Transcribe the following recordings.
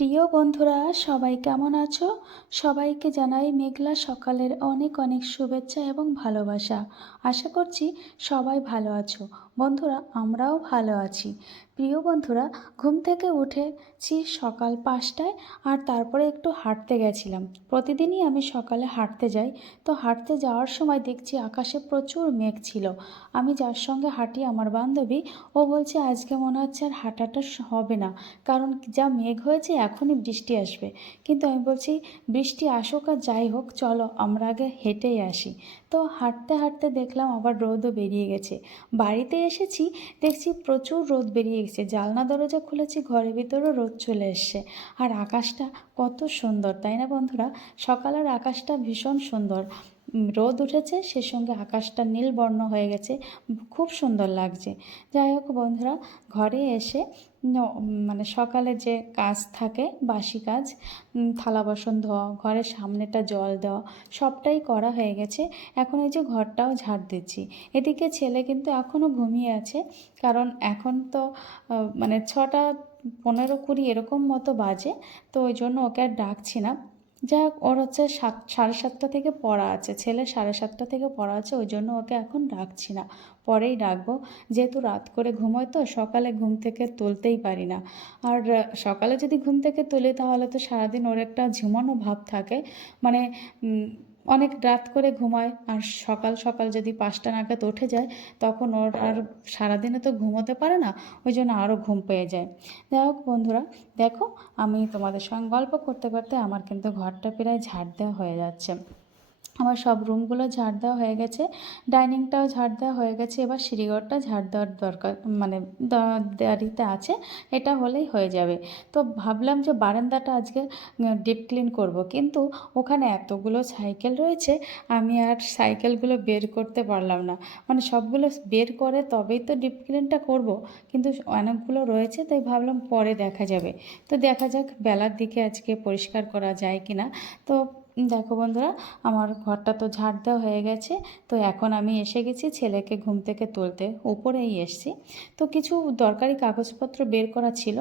প্রিয় বন্ধুরা, সবাই কেমন আছো? সবাইকে জানাই মেঘলা সকালের অনেক অনেক শুভেচ্ছা এবং ভালোবাসা। আশা করছি সবাই ভালো আছো। বন্ধুরা, আমরাও ভালো আছি। প্রিয় বন্ধুরা, ঘুম থেকে উঠেছি সকাল 5টায়, আর তারপরে একটু হাঁটতে গেছিলাম। প্রতিদিনই আমি সকালে হাঁটতে যাই। তো হাঁটতে যাওয়ার সময় দেখছি আকাশে প্রচুর মেঘ ছিল। আমি যার সঙ্গে হাঁটি, আমার বান্ধবী, ও বলছে আজকে মনে হচ্ছে আর হাঁটাটা হবে না, কারণ যা মেঘ হয়েছে এখনই বৃষ্টি আসবে। কিন্তু আমি বলছি বৃষ্টি আসুক আর যাই হোক, চলো আমরা আগে হেঁটেই আসি। তো হাঁটতে হাঁটতে দেখলাম আবার রোদও বেরিয়ে গেছে। বাড়িতে এসেছি, দেখছি প্রচুর রোদ বেরিয়ে গেছে। জানলা দরজা খুলেছি, ঘরের ভিতরেও রোদ চলে এসছে। আর আকাশটা কত সুন্দর, তাই না বন্ধুরা? সকালের আকাশটা ভীষণ সুন্দর। রোদ উঠেছে, সে সঙ্গে আকাশটা নীল বর্ণ হয়ে গেছে, খুব সুন্দর লাগছে। যাই হোক বন্ধুরা, ঘরে এসে মানে সকালে যে কাজ থাকে, বাসি কাজ, থালা বাসন ধোয়া, ঘরের সামনেটা জল দেওয়া, সবটাই করা হয়ে গেছে। এখন এই যে ঘরটাও ঝাড় দিচ্ছি। এদিকে ছেলে কিন্তু এখনও ঘুমিয়ে আছে, কারণ এখন তো মানে 6টা 15-20 এরকম মতো বাজে। তো ওই জন্য ওকে আর ডাকছি না। যাই হোক, ওর হচ্ছে 7, 7:30 থেকে পড়া আছে, ছেলে 7:30 থেকে পড়া আছে, ওই জন্য ওকে এখন ডাকছি না, পরেই ডাকবো। যেহেতু রাত করে ঘুমোয়, তো সকালে ঘুম থেকে তুলতেই পারি না। আর সকালে যদি ঘুম থেকে তুলি তাহলে তো সারাদিন ওর একটা ঝিমানো ভাব থাকে। মানে অনেক রাত করে ঘুমায়, আর সকাল সকাল যদি 5টা নাগাদ উঠে যায়, তখন ওর আর সারাদিনে তো ঘুমোতে পারে না, ওই জন্য আরও ঘুম পেয়ে যায়। যাই হোক বন্ধুরা, দেখো, আমি তোমাদের সঙ্গে গল্প করতে করতে আমার কিন্তু ঘরটা প্রায় ঝাড় দেওয়া হয়ে যাচ্ছে। আমার সব রুমগুলো ঝাড় দেওয়া হয়ে গেছে, ডাইনিংটাও ঝাড় দেওয়া হয়ে গেছে। এবার সিঁড়িঘরটা ঝাড় দেওয়ার দরকার, মানে দেরিতে আছে, এটা হলেই হয়ে যাবে। তো ভাবলাম যে বারান্দাটা আজকে ডিপ ক্লিন করব, কিন্তু ওখানে এতগুলো সাইকেল রয়েছে, আমি আর সাইকেলগুলো বের করতে পারলাম না। মানে সবগুলো বের করে তবেই তো ডিপ ক্লিনটা করব, কিন্তু অনেকগুলো রয়েছে, তাই ভাবলাম পরে দেখা যাবে। তো দেখা যাক বেলার দিকে আজকে পরিষ্কার করা যায় কি না। তো দেখো বন্ধুরা, আমার ঘরটা তো ঝাড় দেওয়া হয়ে গেছে। তো এখন আমি এসে গেছি ছেলেকে ঘুম থেকে তুলতে, উপরেই এসছি। তো কিছু দরকারি কাগজপত্র বের করা ছিল।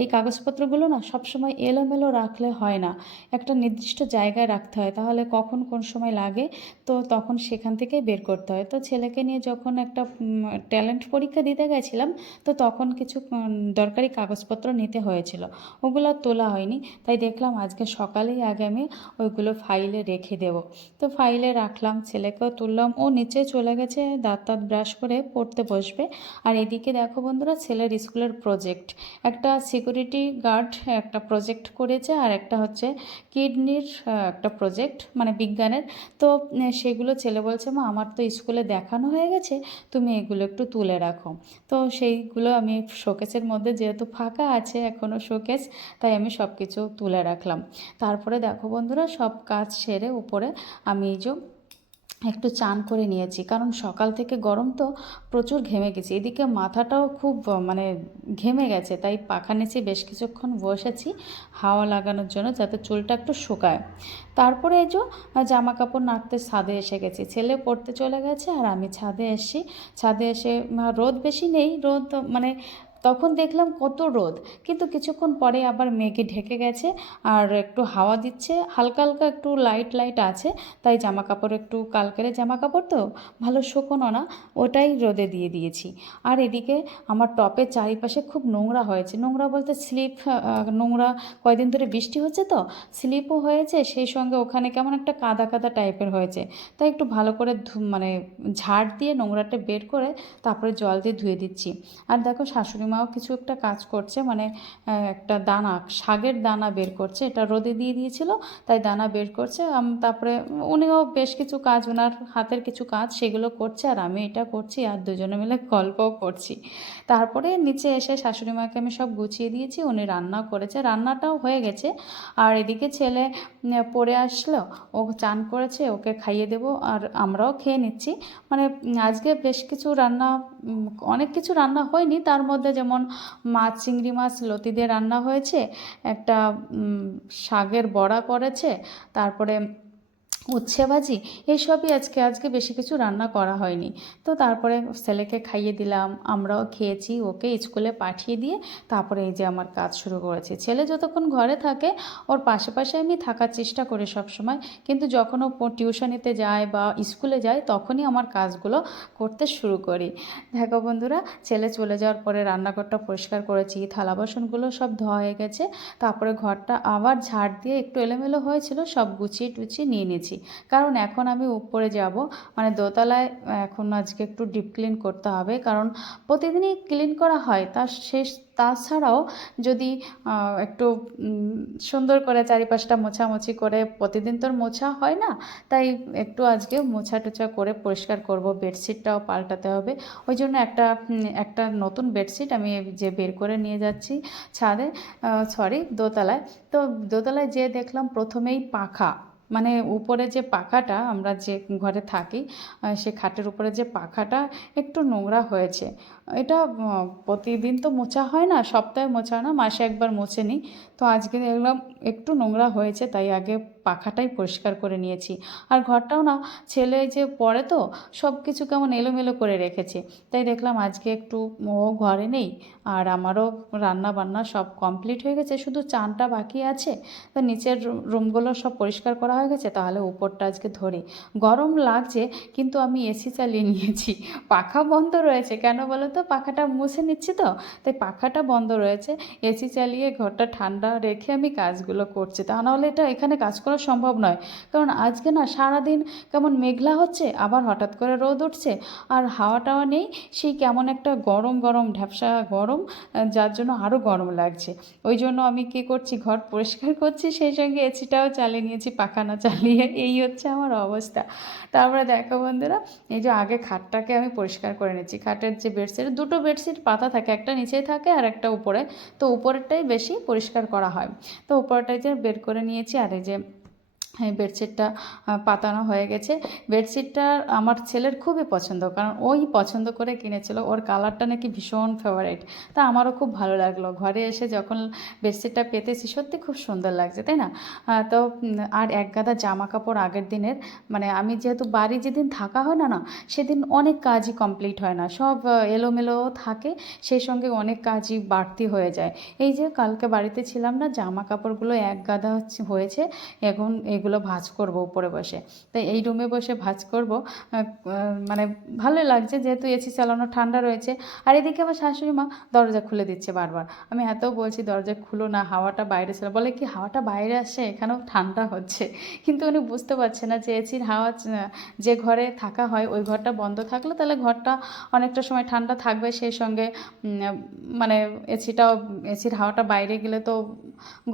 এই কাগজপত্রগুলো না সবসময় এলোমেলো রাখলে হয় না, একটা নির্দিষ্ট জায়গায় রাখতে হয়, তাহলে কখন কোন সময় লাগে, তো তখন সেখান থেকেই বের করতে হয়। তো ছেলেকে নিয়ে যখন একটা ট্যালেন্ট পরীক্ষা দিতে গেছিলাম, তো তখন কিছু দরকারি কাগজপত্র নিতে হয়েছিল, ওগুলো তোলা হয়নি। তাই দেখলাম আজকে সকালেই আগে আমি ওইগুলো ফাইলে রেখে দেব। তো ফাইলে রাখলাম, ছেলেকেও তুললাম, ও নিচে চলে গেছে দাঁত ব্রাশ করে পড়তে বসবে। আর এদিকে দেখো বন্ধুরা, ছেলের স্কুলের প্রজেক্ট, একটা সিকিউরিটি গার্ড একটা প্রজেক্ট করেছে, আর একটা হচ্ছে কিডনির একটা প্রজেক্ট, মানে বিজ্ঞানের। তো সেগুলো ছেলে বলছে, মা আমার তো স্কুলে দেখানো হয়ে গেছে, তুমি এগুলো একটু তুলে রাখো। তো সেইগুলো আমি শোকেসের মধ্যে, যেহেতু ফাঁকা আছে এখনও শোকেস, তাই আমি সব কিছু তুলে রাখলাম। তারপরে দেখো বন্ধুরা, সব কাজ সেরে উপরে আমি এই যে একটু চান করে নিয়েছি, কারণ সকাল থেকে গরম তো প্রচুর ঘেমে গেছি। এদিকে মাথাটাও খুব মানে ঘেমে গেছে, তাই পাখা নিচে বেশ কিছুক্ষণ বসেছি হাওয়া লাগানোর জন্য, যাতে চুলটা একটু শুকায়। তারপরে এই যে জামা কাপড় নাড়তে ছাদে এসে গেছি, ছেলে পড়তে চলে গেছে আর আমি ছাদে এসেছি। ছাদে এসে রোদ বেশি নেই, রোদ মানে তখন দেখলাম কত রোদ, কিন্তু কিছুক্ষণ পরে আবার মেঘে ঢেকে গেছে, আর একটু হাওয়া দিচ্ছে, হালকা হালকা একটু লাইট লাইট আছে। তাই জামা কাপড়, একটু কালকের জামা কাপড় তো ভালো শুকোনো না, ওটাই রোদে দিয়ে দিয়েছি। আর এদিকে আমার টপের চারিপাশে খুব নোংরা হয়েছে, নোংরা বলতে স্লিপ নোংরা, কয়দিন ধরে বৃষ্টি হচ্ছে তো স্লিপও হয়েছে, সেই সঙ্গে ওখানে কেমন একটা কাদা কাদা টাইপের হয়েছে। তাই একটু ভালো করে মানে ঝাড় দিয়ে নোংরাটা বের করে তারপরে জল দিয়ে ধুয়ে দিচ্ছি। আর দেখো শাশুড়ি মাও কিছু একটা কাজ করছে, মানে একটা দানা, শাকের দানা বের করছে, এটা রোদে দিয়ে দিয়েছিল, তাই দানা বের করছে। তারপরে উনিও বেশ কিছু কাজ, ওনার হাতের কিছু কাজ সেগুলো করছে, আর আমি এটা করছি, আর দুজনে মিলে গল্পও করছি। তারপরে নিচে এসে শাশুড়ি মাকে আমি সব গুছিয়ে দিয়েছি, উনি রান্নাও করেছে, রান্নাটাও হয়ে গেছে। আর এদিকে ছেলে পড়ে আসলো, ও চান করেছে, ওকে খাইয়ে দেব, আর আমরাও খেয়ে নিচ্ছি। মানে আজকে বেশ কিছু রান্না, অনেক কিছু রান্না হয়নি, তার মধ্যে যেমন মাছ, চিংড়ি মাছ লতি দিয়ে রান্না হয়েছে, একটা শাকের বড়া করেছে, তারপরে উচ্ছে ভাজি এইসবই আজকে বেশি কিছু রান্না করা হয়নি। তো তারপরে ছেলেকে খাইয়ে দিলাম, আমরাও খেয়েছি, ওকে স্কুলে পাঠিয়ে দিয়ে তারপরে এই যে আমার কাজ শুরু করেছি। ছেলে যতক্ষণ ঘরে থাকে ওর পাশে পাশে আমি থাকার চেষ্টা করি সব সময়, কিন্তু যখন ও টিউশনিতে যায় বা স্কুলে যায় তখনই আমার কাজগুলো করতে শুরু করি। দেখো বন্ধুরা, ছেলে চলে যাওয়ার পরে রান্নাঘরটা পরিষ্কার করেছি, থালা বাসনগুলো সব ধোয়া হয়ে গেছে। তারপরে ঘরটা আবার ঝাড় দিয়ে একটু এলোমেলো হয়েছিল, সব গুছিয়ে টুছিয়ে নিয়ে নিয়েছি। কারণ এখন আমি উপরে যাব, মানে দোতলায় এখন আজকে একটু ডিপ ক্লিন করতে হবে, কারণ প্রতিদিনই ক্লিন করা হয়। তাছাড়াও যদি একটু সুন্দর করে চারিপাশটা মোছামুছি করে, প্রতিদিন তো আর মোছা হয় না, তাই একটু আজকে মোছা টোছা করে পরিষ্কার করব। বেডশিটটাও পাল্টাতে হবে, ওই জন্য একটা নতুন বেডশিট আমি যে বের করে নিয়ে যাচ্ছি ছাদে, দোতলায়। তো দোতলায় যেয়ে দেখলাম প্রথমেই পাখা, মানে উপরে যে পাখাটা, আমরা যে ঘরে থাকি সে খাটের উপরে যে পাখাটা একটু নোংরা হয়েছে। এটা প্রতিদিন তো মোছা হয় না, সপ্তাহে মোছা হয় না, মাসে একবার মুছে নিই। তো আজকে দেখলাম একটু নোংরা হয়েছে, তাই আগে পাখাটাই পরিষ্কার করে নিয়েছি। আর ঘরটাও না, ছেলে যে পড়ে তো সব কিছু কেমন এলোমেলো করে রেখেছে, তাই দেখলাম আজকে একটু, ও ঘরে নেই আর আমারও রান্না বান্না সব কমপ্লিট হয়ে গেছে, শুধু চানটা বাকি আছে। তো নিচের রুমগুলো সব পরিষ্কার করা হয়ে গেছে, তাহলে উপরটা আজকে ধরি। গরম লাগছে, কিন্তু আমি এসি চালিয়ে নিয়েছি, পাখা বন্ধ রয়েছে। কেন বলো তো, পাখাটা মুছে নিচ্ছি তো, তাই পাখাটা বন্ধ রয়েছে। এসি চালিয়ে ঘরটা ঠান্ডা রেখে আমি কাজগুলো করছি, তা নাহলে এটা এখানে কাজ করা সম্ভব নয়। কারণ আজকে না সারাদিন কেমন মেঘলা হচ্ছে, আবার হঠাৎ করে রোদ উঠছে, আর হাওয়া টাওয়া নেই, সেই কেমন একটা গরম গরম ঢ্যাপসা গরম, যার জন্য আরও গরম লাগছে। ওই জন্য আমি কী করছি, ঘর পরিষ্কার করছি, সেই সঙ্গে এসিটাও চালিয়ে নিয়েছি পাখা না চালিয়ে। এই হচ্ছে আমার অবস্থা। তারপরে দেখো বন্ধুরা, এই যে আগে খাটটাকে আমি পরিষ্কার করে নিচ্ছি। খাটের যে বেডশিট, দুটো বেডশিট পাতা থাকে, একটা নিচেই থাকে আর একটা উপরে, তো উপরেরটাই বেশি পরিষ্কার করা হয়। তো উপরেরটাই যে বের করে নিয়েছি। আর এই যে এই বেডশিটটা পাতানো হয়ে গেছে। বেডশিটটা আমার ছেলের খুবই পছন্দ, কারণ ওই পছন্দ করে কিনেছিল, ওর কালারটা নাকি ভীষণ ফেভারিট। তা আমারও খুব ভালো লাগলো, ঘরে এসে যখন বেডশিটটা পেতেছি সত্যি খুব সুন্দর লাগছে, তাই না? তো আর এক গাদা জামা কাপড় আগের দিনের, মানে আমি যেহেতু বাড়ি যেদিন থাকা হয় না না, সেদিন অনেক কাজই কমপ্লিট হয় না, সব এলোমেলো থাকে, সেই সঙ্গে অনেক কাজই বাড়তি হয়ে যায়। এই যে কালকে বাড়িতে ছিলাম না, জামা কাপড়গুলো এক গাদা হয়েছে, এখন এগুলো ভাঁজ করব উপরে বসে। তাই এই রুমে বসে ভাঁজ করব, মানে ভালোই লাগছে, যেহেতু এসি চালানো, ঠান্ডা রয়েছে। আর এদিকে আমার শাশুড়ি মা দরজা খুলে দিচ্ছে বারবার। আমি এতও বলছি দরজা খুলো না, হাওয়াটা বাইরে ছিল, বলে কি হাওয়াটা বাইরে আসছে, এখানেও ঠান্ডা হচ্ছে। কিন্তু উনি বুঝতে পারছে না যে এসির হাওয়া, যে ঘরে থাকা হয় ওই ঘরটা বন্ধ থাকলে তাহলে ঘরটা অনেকটা সময় ঠান্ডা থাকবে, সেই সঙ্গে মানে এসির হাওয়াটা বাইরে গেলে তো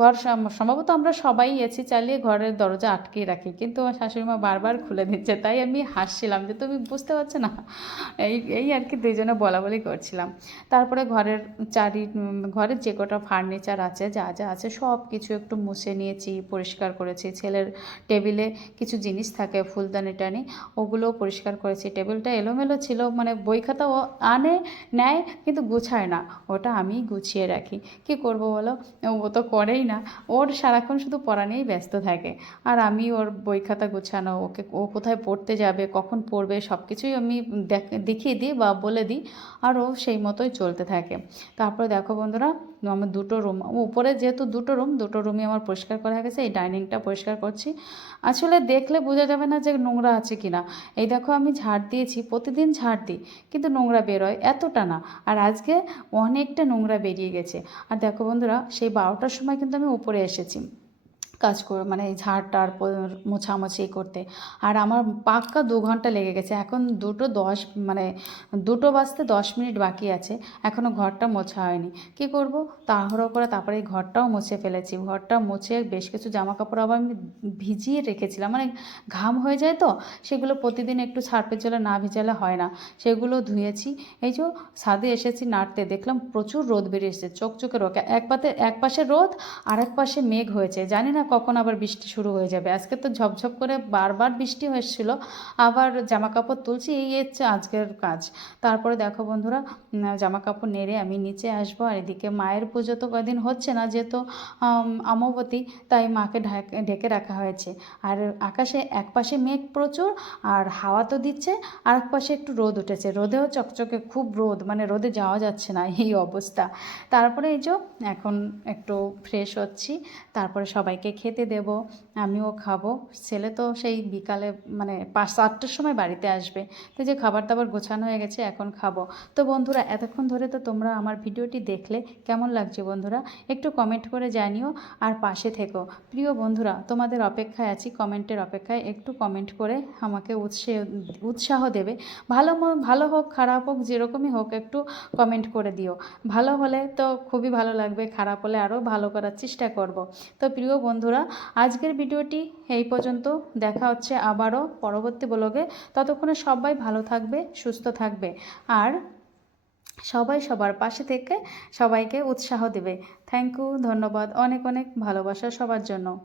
ঘর, সম্ভবত আমরা সবাই এসি চালিয়ে ঘরের দরজা আটকে রাখি, কিন্তু আমার শাশুড়িমা বারবার খুলে দিচ্ছে। তাই আমি হাসছিলাম যে তুমি বুঝতে পারছো না, এই এই আর কি দুইজনে বলা বলি করছিলাম। তারপরে ঘরের যে কটা ফার্নিচার আছে, যা যা আছে সব কিছু একটু মুছে নিয়েছি, পরিষ্কার করেছি। ছেলের টেবিলে কিছু জিনিস থাকে, ফুলদানি টানি, ওগুলোও পরিষ্কার করেছি। টেবিলটা এলোমেলো ছিল, মানে বই খাতা ও নেয় কিন্তু গুছায় না, ওটা আমি গুছিয়ে রাখি। কি করব বলো, ও তো করেই না, ওর সারাক্ষণ শুধু পড়া নিয়েই ব্যস্ত থাকে। আর আমি ওর বই খাতা গোছানো, ও কোথায় পড়তে যাবে, কখন পড়বে, সব কিছুই আমি দেখিয়ে দিই বা বলে দিই, আর ও সেই মতোই চলতে থাকে। তারপরে দেখো বন্ধুরা, আমার দুটো রুম, উপরে যেহেতু দুটো রুমই আমার পরিষ্কার করা গেছে। এই ডাইনিংটা পরিষ্কার করছি, আসলে দেখলে বোঝা যাবে না যে নোংরা আছে কিনা। এই দেখো আমি ঝাড় দিয়েছি, প্রতিদিন ঝাড় দিই, কিন্তু নোংরা বেরোয় এতটা না, আর আজকে অনেকটা নোংরা বেরিয়ে গেছে। আর দেখো বন্ধুরা, সেই 12টার সময় কিন্তু আমি উপরে এসেছি কাজ করে, মানে এই ঝাড়টার মোছামুছি করতে। আর আমার পাক্কা 2 ঘন্টা লেগে গেছে। এখন 2:10, মানে 2টো বাজতে 10 মিনিট বাকি আছে, এখনও ঘরটা মোছা হয়নি। কী করব, তাড়াহুড়ো করে তারপরে এই ঘরটাও মুছে ফেলেছি। ঘরটা মুছে বেশ কিছু জামা কাপড় আবার আমি ভিজিয়ে রেখেছিলাম, মানে ঘাম হয়ে যায় তো, সেগুলো প্রতিদিন একটু সার্ফের জলে না ভিজালে হয় না, সেগুলো ধুয়েছি। এই যে ছাদে এসেছি নাড়তে, দেখলাম প্রচুর রোদ বেরিয়েছে, চকচকে রোদ, এক পাশে রোদ আর এক পাশে মেঘ হয়েছে। জানি না কখন আবার বৃষ্টি শুরু হয়ে যাবে। আজকে তো ঝপঝপ করে বারবার বৃষ্টি হচ্ছিল, আবার জামা কাপড় তুলছি, এই হচ্ছে আজকের কাজ। তারপরে দেখো বন্ধুরা, জামা কাপড় নেড়ে আমি নিচে আসবো, আর এদিকে মায়ের পুজো তো কদিন হচ্ছে না, যেহেতু অমাবতী, তাই মাকে ঢেকে রাখা হয়েছে। আর আকাশে একপাশে মেঘ প্রচুর, আর হাওয়া তো দিচ্ছে, আর এক পাশে একটু রোদ উঠেছে, রোদেও চকচকে খুব রোদ, মানে রোদে যাওয়া যাচ্ছে না এই অবস্থা। তারপরে এই যে এখন একটু ফ্রেশ হচ্ছি, তারপরে সবাইকে খেতে দেব, আমিও খাবো। ছেলে তো সেই বিকালে মানে 5-7টার সময় বাড়িতে আসবে, তো যে খাবার দাবার গোছানো হয়ে গেছে, এখন খাবো। তো বন্ধুরা, এতক্ষণ ধরে তো তোমরা আমার ভিডিওটি দেখলে, কেমন লাগছে বন্ধুরা একটু কমেন্ট করে জানিও, আর পাশে থেকো। প্রিয় বন্ধুরা, তোমাদের অপেক্ষায় আছি, কমেন্টের অপেক্ষায়। একটু কমেন্ট করে আমাকে উৎসাহ দেবে। ভালো হোক খারাপ হোক, যেরকমই হোক একটু কমেন্ট করে দিও। ভালো হলে তো খুবই ভালো লাগবে, খারাপ হলে আরও ভালো করার চেষ্টা করব। তো প্রিয় বন্ধুরা, আজকের ভিডিওটি এই পর্যন্ত, দেখা হচ্ছে আবারও পরবর্তী ব্লগে। ততক্ষণে সবাই ভালো থাকবে, সুস্থ থাকবে, আর সবাই সবার পাশে থেকে সবাইকে উৎসাহ দেবে। থ্যাংক ইউ, ধন্যবাদ, অনেক অনেক ভালোবাসা সবার জন্য।